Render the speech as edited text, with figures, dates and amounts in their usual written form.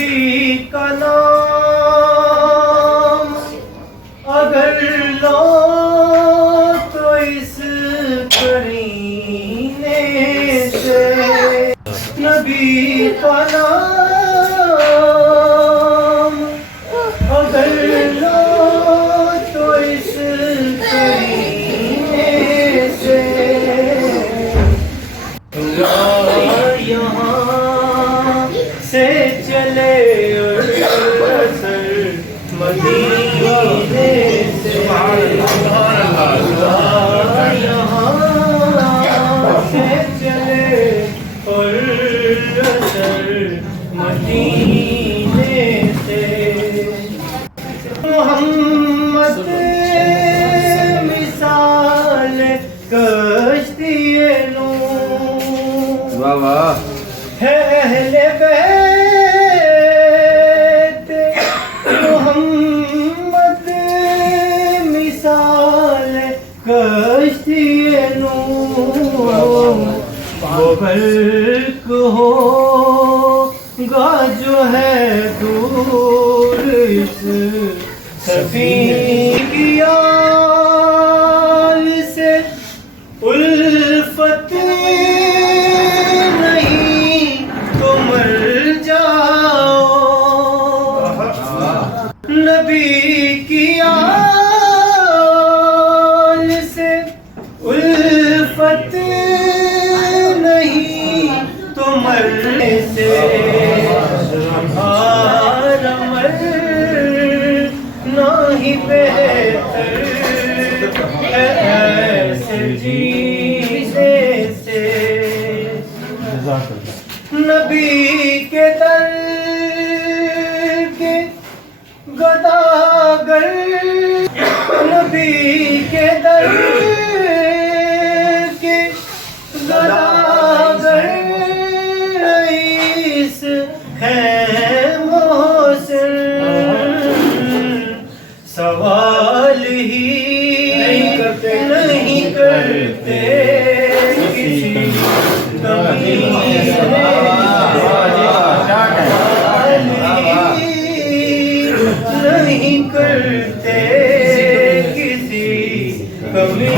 نبی کا نام اگر لو تو اس کرینے سے، نبی کا نام اگر لو تو اس کرینے سے، یہاں سے چلے اثر مدینے سے، یہاں سے چلے اثر مدینے سے، محمد مثال کشتی نور ہے اہل بیت محمد مثال کشتی نور، وہ برق ہوگا جو ہے دور اس سفینہ کی آل سے الفت نہیں تو مر جاؤ، نبی کی آل سے الفت نہیں تو مرنے سے، ہمارا مرنا ہی بہتر ہے ایسے جینے سے، نبی کے در کے گداگر، نبی کے در کے گداگر رئیس ہے محسن، سوال ہی نہیں کرتے کسی نہیں کرتے کسی کمی